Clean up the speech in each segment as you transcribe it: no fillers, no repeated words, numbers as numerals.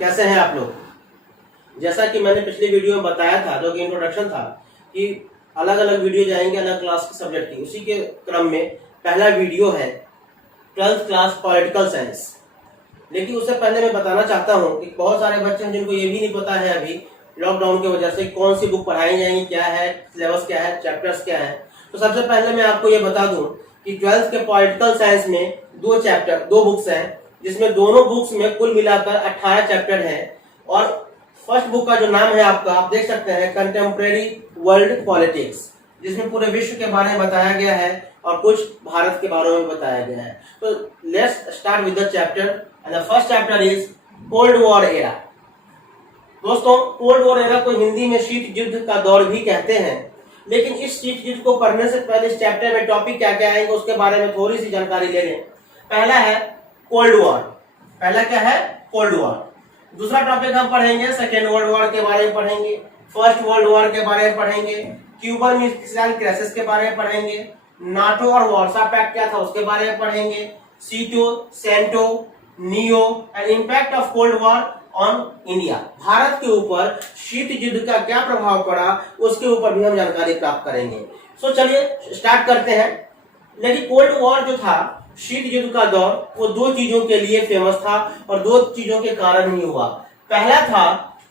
कैसे हैं आप लोग। जैसा कि मैंने पिछली वीडियो में बताया था, जो कि इंट्रोडक्शन था, कि अलग अलग वीडियो जाएंगे अलग क्लास के सब्जेक्ट की। उसी के क्रम में पहला वीडियो है 12th क्लास पॉलिटिकल साइंस। लेकिन उससे पहले मैं बताना चाहता हूं कि बहुत सारे बच्चे हैं जिनको ये भी नहीं पता है अभी लॉकडाउन की वजह से कौन सी बुक पढ़ाई जाएंगी, क्या है सिलेबस, क्या है चैप्टर्स, क्या है। तो सबसे पहले मैं आपको ये बता दूं कि 12th के पॉलिटिकल साइंस में दो बुक्स हैं, जिसमें दोनों बुक्स में कुल मिलाकर 18 चैप्टर हैं। और फर्स्ट बुक का जो नाम है आपका, आप देख सकते हैं, कंटेम्प्रेरी वर्ल्ड पॉलिटिक्स, जिसमें पूरे विश्व के बारे में बताया गया है और कुछ भारत के बारे में बताया गया है। तो let's start with the chapter and the first chapter is cold war era. दोस्तों, कोल्ड वॉर एरा को हिंदी में शीत युद्ध का दौर भी कहते हैं। लेकिन इस शीत युद्ध को पढ़ने से पहले इस चैप्टर में टॉपिक क्या क्या आएंगे उसके बारे में थोड़ी सी जानकारी ले लें। पहला है कोल्ड वॉर। पहला क्या है? Cold war. दूसरा टॉपिक हम पढ़ेंगे सेकेंड वर्ल्ड वॉर के बारे में पढ़ेंगे, फर्स्ट वर्ल्ड वॉर के बारे में पढ़ेंगे, क्यूबन मिसाइल क्राइसिस के बारे में पढ़ेंगे, नाटो और वार्सा पैक्ट क्या था उसके बारे में पढ़ेंगे, सीटो, सेंटो, नियो and impact of cold war on India. भारत के ऊपर शीत युद्ध का क्या प्रभाव पड़ा उसके ऊपर भी हम जानकारी प्राप्त करेंगे। सो चलिए स्टार्ट करते हैं। लेकिन कोल्ड वॉर जो था, शीत युद्ध का दौर, वो दो चीजों के लिए फेमस था और दो चीजों के कारण ही हुआ। पहला था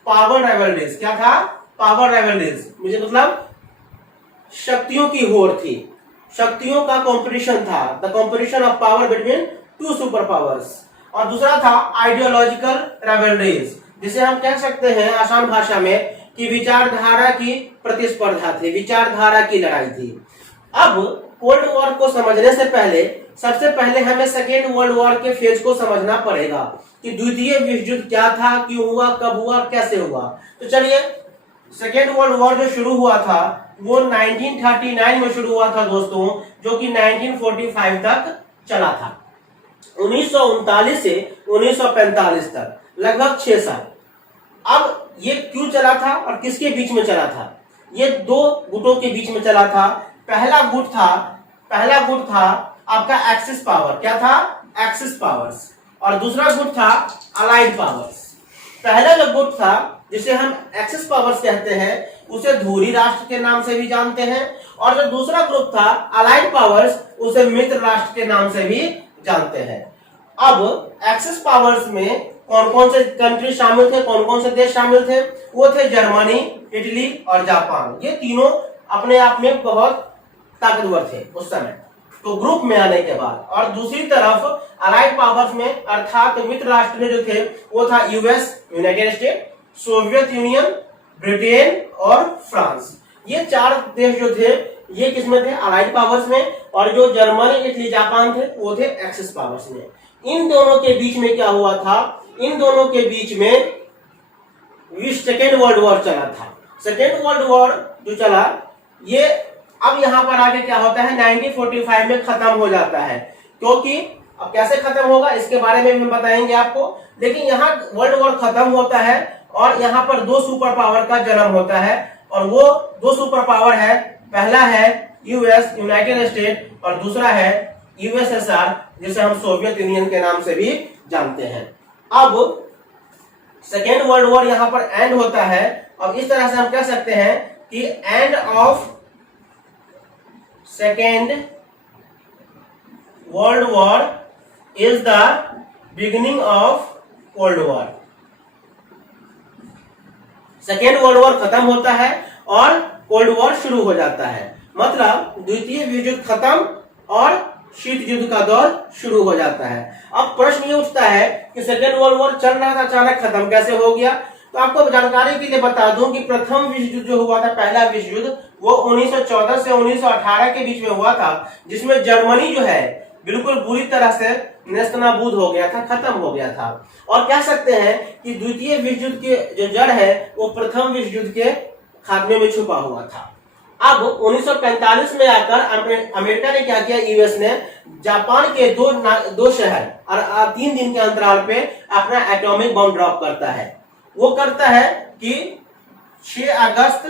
पावर राइवलरीज। क्या था? पावर राइवलरीज, मुझे मतलब शक्तियों की होड़ थी, शक्तियों का कंपटीशन था, the competition of power between two super powers. और दूसरा था आइडियोलॉजिकल राइवलरीज, जिसे हम कह सकते हैं आसान भाषा में कि विचारधारा की प्रतिस्पर्धा थी, विचारधारा की लड़ाई थी। अब कोल्ड वॉर को समझने से पहले सबसे पहले हमें सेकेंड वर्ल्ड वॉर के फेज को समझना पड़ेगा कि द्वितीय विश्व युद्ध क्या था, क्यों हुआ, कब हुआ, कैसे हुआ। तो चलिए, सेकेंड वर्ल्ड वॉर जो शुरू हुआ था वो 1939 में शुरू हुआ था दोस्तों, जो कि 1945 तक चला था। 1939 से 1945 तक लगभग 6 साल। अब ये क्यों चला था और किसके बीच में चला था? ये दो गुटों के बीच में चला था। पहला गुट था आपका एक्सिस पावर। क्या था? Axis powers. और दूसरा गुट था अलाइड पावर्स। पहला जो गुट था जिसे हम एक्सिस पावर्स कहते हैं उसे धुरी राष्ट्र के नाम से भी जानते हैं, और जो दूसरा ग्रुप था अलाइड पावर्स उसे मित्र राष्ट्र के नाम से भी जानते हैं। अब एक्सिस पावर्स में कौन कौन से कंट्री शामिल थे, कौन कौन से देश शामिल थे? वो थे जर्मनी, इटली और जापान। ये तीनों अपने आप में बहुत ताकतवर थे उस समय, तो ग्रुप में आने के बाद। और दूसरी तरफ अलाइड पावर्स में अर्थात मित्र राष्ट्र में जो थे वो था US, United state, Soviet union, Britain और फ्रांस। ये 4 देश जो थे ये किसमें थे? अलाइड पावर्स में। और जो जर्मनी, इटली, जापान थे वो थे एक्सिस पावर्स में। इन दोनों के बीच में क्या हुआ था? इन दोनों के बीच में सेकेंड वर्ल्ड वॉर चला था। सेकेंड वर्ल्ड वॉर जो चला, ये अब यहां पर आगे क्या होता है 1945 में खत्म हो जाता है। क्योंकि अब कैसे खत्म होगा इसके बारे में भी बताएंगे आपको। लेकिन यहाँ वर्ल्ड वॉर खत्म होता है और यहाँ पर दो सुपर पावर का जन्म होता है, और वो दो सुपर पावर है, पहला है यूएस, यूनाइटेड स्टेट, और दूसरा है यूएसएसआर, जिसे हम सोवियत यूनियन के नाम से भी जानते हैं। अब सेकेंड वर्ल्ड वॉर यहाँ पर एंड होता है, और इस तरह से हम कह सकते हैं कि end of second world war is the beginning of cold war. Second world war खत्म होता है और कोल्ड वॉर शुरू हो जाता है। मतलब द्वितीय विश्व युद्ध खत्म और शीत युद्ध का दौर शुरू हो जाता है। अब प्रश्न ये उठता है कि सेकेंड वर्ल्ड वॉर चल रहा था, अचानक खत्म कैसे हो गया? तो आपको जानकारी के लिए बता दूं कि प्रथम विश्व युद्ध जो हुआ था, पहला विश्व युद्ध, वो 1914 से 1918 के बीच में हुआ था, जिसमें जर्मनी जो है बिल्कुल बुरी तरह से नेस्तनाबूद हो गया था, खत्म हो गया था। और कह सकते हैं कि द्वितीय विश्व युद्ध के जो जड़ है वो प्रथम विश्व युद्ध के खात्मे में छुपा हुआ था। अब 1945 में आकर अमेरिका ने क्या किया, यूएस ने जापान के दो शहर और 3 दिन के अंतराल पे अपना एटॉमिक बम ड्रॉप करता है। वो करता है कि 6 अगस्त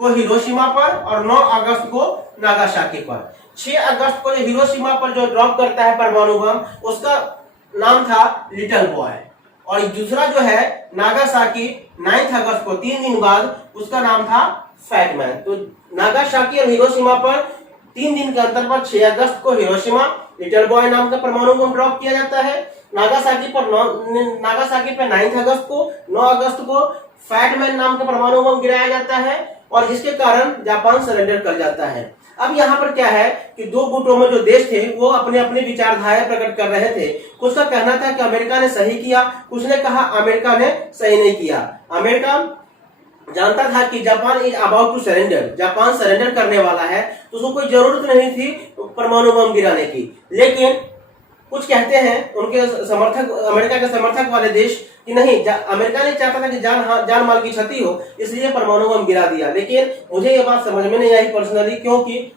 को हिरोशिमा पर और 9 अगस्त को नागासाकी पर। 6 अगस्त को हिरोशिमा पर जो ड्रॉप करता है परमाणु बम, उसका नाम था लिटिल बॉय, और दूसरा जो है नागासाकी 9 अगस्त को 3 दिन बाद, उसका नाम था फैट मैन। तो नागासाकी और हिरोशिमा पर 3 दिन के अंतर पर 6 अगस्त को हिरोशिमा लिटिल बॉय नाम का परमाणु बम ड्रॉप किया जाता है। नागासाकी पर 9 अगस्त को 9 अगस्त को फैट मैन नाम का परमाणु बम गिराया जाता है और जिसके कारण जापान सरेंडर कर जाता है। अब यहाँ पर क्या है कि दो गुटों में जो देश थे वो अपने अपने विचारधारा प्रकट कर रहे थे। कुछ का कहना था कि अमेरिका ने सही किया, कुछ ने कहा अमेरिका ने सही नहीं किया। अमेरिका जानता था कि Japan is about to surrender, Japan surrender करने वाला है, तो उसको कोई जरूरत नहीं थी परमाणु बम गिराने की। लेकिन कुछ कहते हैं उनके समर्थक, अमेरिका के समर्थक वाले देश, कि नहीं, अमेरिका ने चाहता था कि जान माल की क्षति हो, इसलिए परमाणु बम गिरा दिया। लेकिन मुझे ये बात समझ में नहीं आई पर्सनली, क्योंकि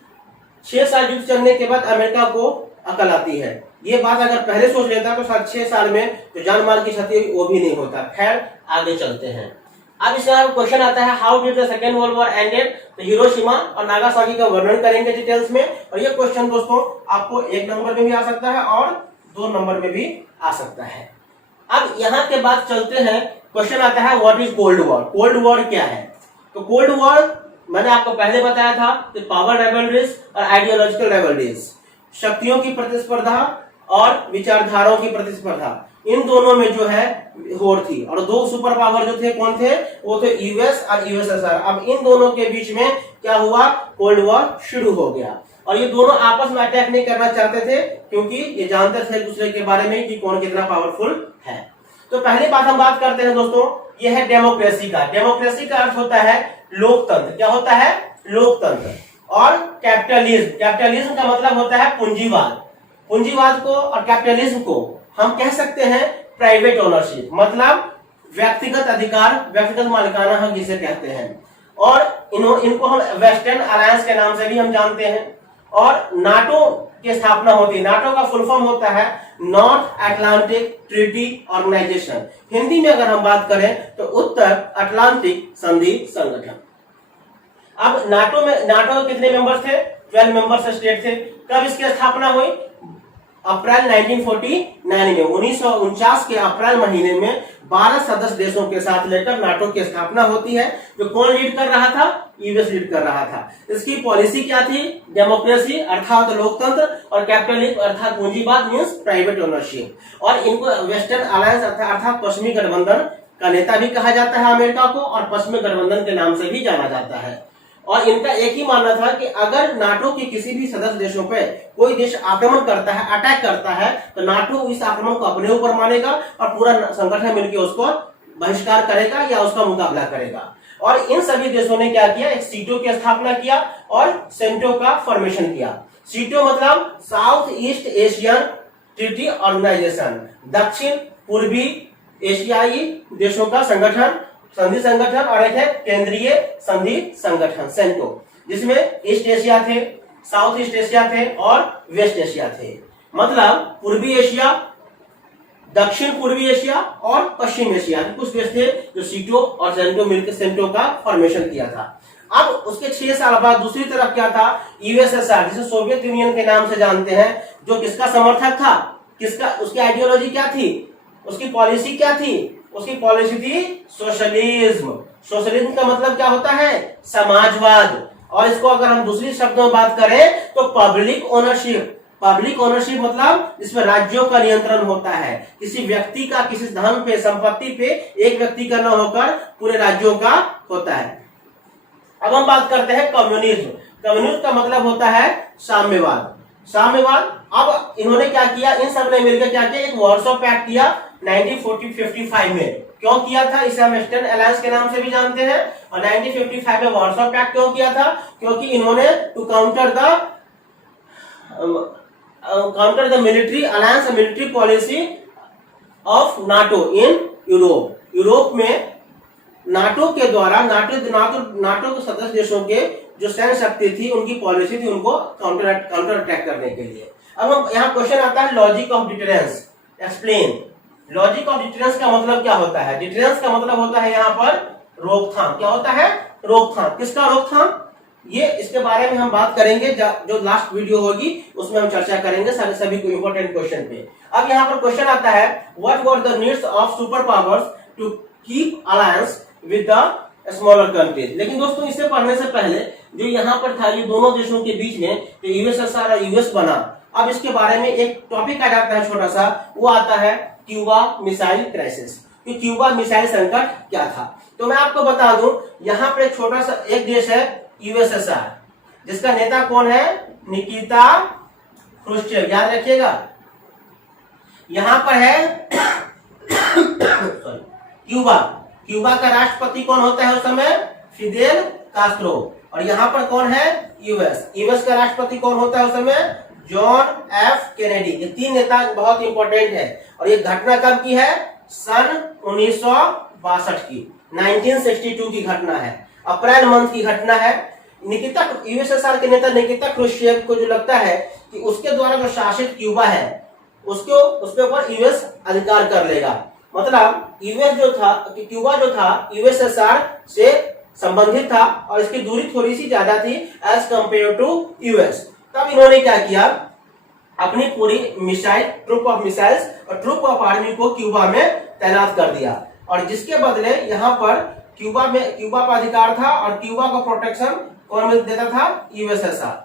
6 साल युद्ध चलने के बाद अमेरिका को अकल आती है। ये बात अगर पहले सोच लेता तो शायद 6 साल में जो जान माल की क्षति हुई वो भी नहीं होता। खैर आगे चलते हैं। अब इसका क्वेश्चन आता है, how did the second world war ended. तो हिरोशिमा और नागासाकी का वर्णन करेंगे डिटेल्स में, और ये क्वेश्चन दोस्तों आपको 1 नंबर में भी आ सकता है और 2 नंबर में भी आ सकता है। अब यहाँ के बाद चलते हैं, क्वेश्चन आता है what is cold war. Cold war क्या है? तो कोल्ड वॉर मैंने आपको पहले बताया था कि पावर राइवलरीज और आइडियोलॉजिकल राइवलरीज, शक्तियों की प्रतिस्पर्धा और विचारधाराओं की प्रतिस्पर्धा, इन दोनों में जो है होड़ थी। और 2 सुपर पावर जो थे कौन थे? वो थे यूएस और यूएसएसआर। अब इन दोनों के बीच में क्या हुआ? कोल्ड वॉर शुरू हो गया। और ये दोनों आपस में अटैक नहीं करना चाहते थे, क्योंकि ये जानते थे एक दूसरे के बारे में कि कौन कितना पावरफुल है। तो पहली बात हम बात करते हैं दोस्तों, ये है डेमोक्रेसी का। डेमोक्रेसी का अर्थ होता है लोकतंत्र। क्या होता है? लोकतंत्र। और कैपिटलिज्म, कैपिटलिज्म का मतलब होता है पूंजीवाद। पूंजीवाद को और कैपिटलिज्म को हम कह सकते हैं प्राइवेट ओनरशिप, मतलब व्यक्तिगत अधिकार, व्यक्तिगत मालिकाना हक जिसे कहते हैं। और इनको हम वेस्टर्न अलायंस के नाम से भी हम जानते हैं। और नाटो की स्थापना होती है। नाटो का फुल फॉर्म होता है North Atlantic Treaty Organisation. Hindi में अगर हम बात करें तो उत्तर अटलांटिक संधि संगठन। अब नाटो कितने मेंबर थे? 12 मेंबर स्टेट थे। कब इसकी स्थापना हुई? अप्रैल 1949 में, 1949 के अप्रैल महीने में 12 सदस्य देशों के साथ लेकर नाटो की स्थापना होती है। जो कौन लीड कर रहा था? यूएस लीड कर रहा था। इसकी पॉलिसी क्या थी? डेमोक्रेसी अर्थात लोकतंत्र, और कैपिटलिज्म अर्थात पूंजीवाद मींस प्राइवेट ओनरशिप। और इनको वेस्टर्न अलायंस अर्थात पश्चिमी गठबंधन का नेता भी कहा जाता है अमेरिका को, और पश्चिमी गठबंधन के नाम से भी जाना जाता है। और इनका एक ही मानना था कि अगर नाटो के किसी भी सदस्य देशों पे कोई देश आक्रमण करता है, अटैक करता है, तो नाटो इस आक्रमण को अपने ऊपर मानेगा और पूरा संगठन मिलकर उसको बहिष्कार करेगा या उसका मुकाबला करेगा। और इन सभी देशों ने क्या किया? एक सीटो की स्थापना किया और सेंटो का फॉर्मेशन किया। सीटो मतलब South East Asian Treaty Organisation, दक्षिण पूर्वी एशियाई देशों का संगठन, संधि संगठन। और एक है केंद्रीय संधि संगठन सेंटो, जिसमें ईस्ट एशिया थे, साउथ ईस्ट एशिया थे और वेस्ट एशिया थे। मतलब पूर्वी एशिया, दक्षिण पूर्वी एशिया और पश्चिम एशिया के कुछ देश थे जो सीटो और सेंटो मिलकर सेंटो का फॉर्मेशन किया था। अब उसके 6 साल बाद दूसरी तरफ क्या था? यूएसएसआर, जिसे सोवियत यूनियन के नाम से जानते हैं, जो किसका समर्थक था? किसका? उसकी आइडियोलॉजी क्या थी? उसकी पॉलिसी क्या थी? उसकी पॉलिसी थी सोशलिज्म। सोशलिज्म का मतलब क्या होता है? समाजवाद। और इसको अगर हम दूसरी शब्दों में बात करें तो पब्लिक ओनरशिप। पब्लिक ओनरशिप मतलब जिसमें राज्यों का नियंत्रण होता है, किसी व्यक्ति का किसी धन पे, संपत्ति पे एक व्यक्ति का न होकर पूरे राज्यों का होता है। अब हम बात करते हैं कम्युनिज्म। कम्युनिज्म का मतलब होता है साम्यवाद। साम्यवाद। अब इन्होंने क्या किया? इन सब ने मिलकर क्या किया? एक वार्सो पैक्ट किया 1955 में। क्यों किया था? इसे हम वेस्टर्न अलायंस के नाम से भी जानते हैं। और 1955 में वार्सो पैक्ट क्यों किया था? क्योंकि इन्होंने to counter the military alliance, military policy of NATO in Europe. Europe में नाटो के द्वारा नाटो के सदस्य देशों के जो सैन्य शक्ति थी, उनकी पॉलिसी थी उनको काउंटर अटैक करने के लिए। अब हम यहाँ क्वेश्चन आता है logic of deterrence, explain. Logic of deterrence का मतलब क्या होता है? डिटरेंस का मतलब होता है यहाँ पर रोकथाम। क्या होता है? रोकथाम। किसका रोकथाम? ये इसके बारे में हम बात करेंगे, जो लास्ट वीडियो होगी उसमें हम चर्चा करेंगे सभी को इंपॉर्टेंट क्वेश्चन पे। अब यहाँ पर क्वेश्चन आता है, what were the needs of super powers to keep alliance with the smaller countries. लेकिन दोस्तों इसे पढ़ने से पहले जो यहाँ पर था, ये दोनों देशों के बीच में जो यूएसएसआर और यूएस बना, अब इसके बारे में एक टॉपिक आ जाता है छोटा सा, वो आता है क्यूबा मिसाइल क्राइसिस। कि क्यूबा मिसाइल संकट क्या था। तो मैं आपको बता दूं, यहाँ पर एक छोटा सा एक देश है यूएसएसआर, जिसका नेता कौन है, निकिता क्रुश्चेव, याद रखिएगा। यहां पर है क्यूबा, क्यूबा का राष्ट्रपति कौन होता है उस समय, फिदेल कास्ट्रो। और यहाँ पर कौन है, यूएस, यूएस का राष्ट्रपति कौन होता है उस समय, जॉन एफ कैनेडी। ये तीन नेता बहुत इंपॉर्टेंट है। और ये घटना कब की है, सन 1962 की, 1962 की घटना है, अप्रैल मंथ की घटना है। निकिता यूएसएसआर के नेता निकिता क्रुश्चेव को जो लगता है कि उसके द्वारा जो शासित क्यूबा है उसके ऊपर यूएस अधिकार कर लेगा। मतलब यूएस जो था, क्यूबा जो था यूएसएसआर से संबंधित था और इसकी दूरी थोड़ी सी ज्यादा थी एज कंपेयर टू यूएस। तब इन्होंने क्या किया, अपनी पूरी मिसाइल, ट्रूप ऑफ मिसाइल्स और ट्रूप ऑफ आर्मी को क्यूबा में तैनात कर दिया। और जिसके बदले यहाँ पर क्यूबा का अधिकार था और क्यूबा को प्रोटेक्शन कौन मिल देता था, यूएसएसआर।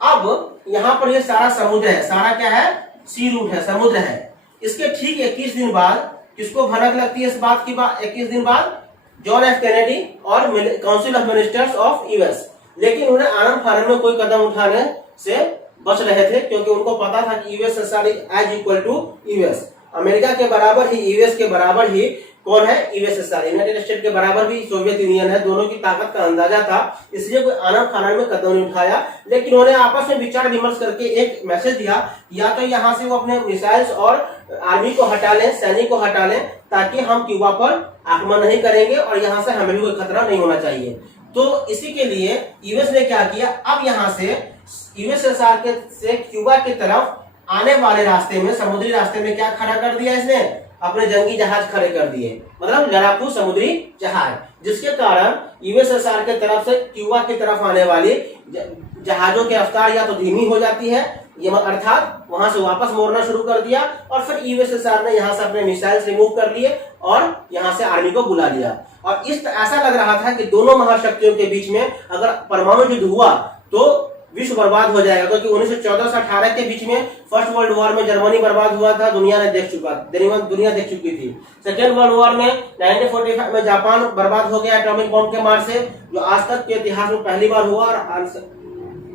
अब यहाँ पर ये सारा समुद्र है, सारा क्या है, सी रूट है, समुद्र है। इसके ठीक 21 दिन बाद किसको भनक लगती है इस बात की, 21 दिन बाद जॉन एफ कैनेडी और council of ministers of US. लेकिन उन्हें आनंद फानन में कोई कदम उठाने से बच रहे थे, क्योंकि उनको पता था कि USSR is as equal to US, America के बराबर ही, यूएस के बराबर ही कौन है, यूएसएसआर, यूनाइटेड स्टेट के बराबर भी सोवियत यूनियन है, दोनों की ताकत का अंदाजा था, इसलिए कोई आनंद फानन में कदम नहीं उठाया। लेकिन उन्होंने आपस में विचार विमर्श करके एक मैसेज दिया, या तो यहाँ से वो अपने मिसाइल्स और आर्मी को हटा लें, सैनिक को हटा लें, ताकि हम क्यूबा पर आक्रमण नहीं करेंगे और यहाँ से हमें भी कोई खतरा नहीं होना चाहिए। तो इसी के लिए यूएस ने क्या किया, अब यहाँ से यूएसएसआर के से क्यूबा की तरफ आने वाले रास्ते में, समुद्री रास्ते में क्या खड़ा कर दिया, इसने अपने जंगी जहाज खड़े कर दिए, मतलब लड़ाकू समुद्री जहाज, जिसके कारण यूएसएसआर के तरफ से क्यूबा की तरफ आने वाली जहाजों की रफ्तार या तो धीमी हो जाती है, ये अर्थात वहां से वापस मोड़ना शुरू कर दिया। और फिर यूएसएसआर ने यहाँ से अपने मिसाइल्स रिमूव कर लिए और यहाँ से आर्मी को बुला लिया। और ऐसा लग रहा था कि दोनों महाशक्तियों के बीच में अगर परमाणु युद्ध हुआ तो विश्व बर्बाद हो जाएगा, क्योंकि 1914 से 18 के बीच में फर्स्ट वर्ल्ड वॉर में जर्मनी बर्बाद हुआ था, दुनिया देख चुकी थी। सेकेंड वर्ल्ड वॉर में 1945 में जापान बर्बाद हो गया एटॉमिक बॉम्ब के मार से, जो आज तक के इतिहास में पहली बार हुआ और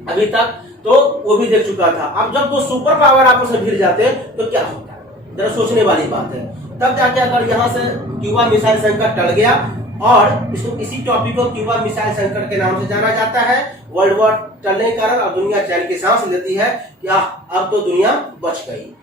अभी तक तो वो भी देख चुका था। अब जब दो सुपर पावर आपस में भिड़ जाते हैं तो क्या होता है, जरा सोचने वाली बात है। तब जाके अगर यहाँ से क्यूबा मिसाइल संकट टल गया, और इसी टॉपिक को क्यूबा मिसाइल संकट के नाम से जाना जाता है। वर्ल्ड वॉर टलने के कारण अब दुनिया चैन की सांस लेती है कि अब तो दुनिया बच गई।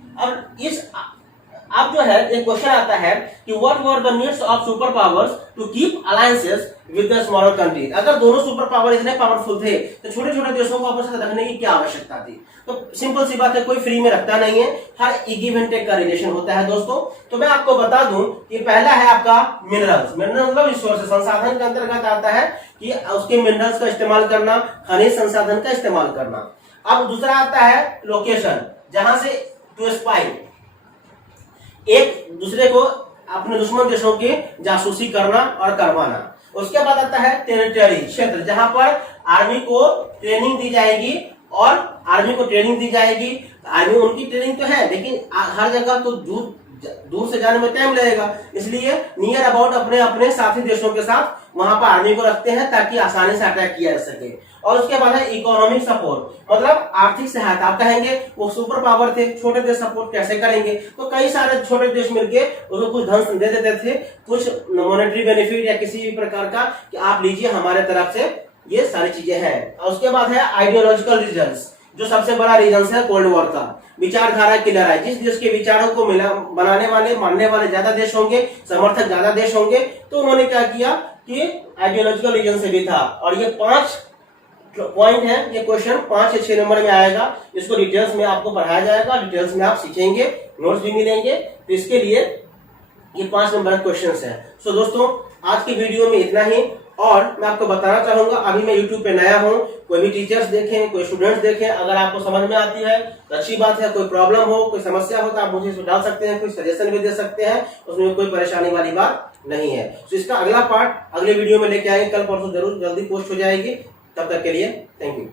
अब जो है एक क्वेश्चन आता है कि what were the needs of super powers to keep alliances with the smaller countries. अगर दोनों सुपर पावर इतने पावरफुल थे तो छोटे छोटे देशों को आपस में रखने की क्या आवश्यकता थी। तो सिंपल सी बात है, कोई फ्री में रखता नहीं है, हर गिव एंड टेक का रिलेशन होता है दोस्तों। तो मैं आपको बता दूं कि पहला है आपका मिनरल्स मतलब रिसोर्सेज, संसाधन के अंतर्गत आता है कि उसके मिनरल्स का इस्तेमाल करना, खनिज संसाधन का इस्तेमाल करना। अब दूसरा आता है लोकेशन, जहां से टू स्पाई, एक दूसरे को अपने दुश्मन देशों की जासूसी करना और करवाना। उसके बाद आता है टेरिटरी, क्षेत्र, जहां पर आर्मी को ट्रेनिंग दी जाएगी और आर्मी को ट्रेनिंग दी जाएगी। आर्मी उनकी ट्रेनिंग तो है, लेकिन हर जगह तो दूर से जाने में टाइम लगेगा, इसलिए नियर अबाउट अपने अपने साथी देशों के साथ वहां पर आर्मी को रखते हैं ताकि आसानी से अटैक किया जा सके। और उसके बाद है इकोनॉमिक सपोर्ट, मतलब आर्थिक सहायता। आप कहेंगे वो सुपर पावर थे, छोटे देश सपोर्ट कैसे करेंगे, तो कई सारे छोटे देश मिलके उसको कुछ धन दे देते थे, कुछ मॉनेटरी बेनिफिट या किसी भी प्रकार का कि आप लीजिए हमारे तरफ से, ये सारी चीजें हैं। और उसके बाद है आइडियोलॉजिकल रीजंस, जो सबसे बड़ा रीजन है कोल्ड वॉर का, विचारधारा की लड़ाई। जिस देश के विचारों को बनाने वाले, मानने वाले ज्यादा देश होंगे, समर्थक ज्यादा देश होंगे, तो उन्होंने क्या किया कि आइडियोलॉजिकल रीजन से भी था। और ये 5 पॉइंट है, ये क्वेश्चन 5 या 6 नंबर में आएगा, इसको डिटेल्स में आपको पढ़ाया जाएगा, डिटेल्स में आप सीखेंगे, नोट्स भी मिलेंगे। तो इसके लिए ये 5 नंबर क्वेश्चन है। सो दोस्तों आज की वीडियो में इतना ही। और मैं आपको बताना चाहूंगा, अभी मैं YouTube पे नया हूँ, कोई भी टीचर्स देखें, कोई स्टूडेंट्स देखें, अगर आपको समझ में आती है तो अच्छी बात है, कोई प्रॉब्लम हो, कोई समस्या हो तो आप मुझे इसमें डाल सकते हैं, कोई सजेशन भी दे सकते हैं, उसमें कोई परेशानी वाली बात नहीं है। तो इसका अगला पार्ट अगले वीडियो में लेके आएंगे, कल परसों जरूर जल्दी पोस्ट हो जाएगी। तब तक के लिए थैंक यू।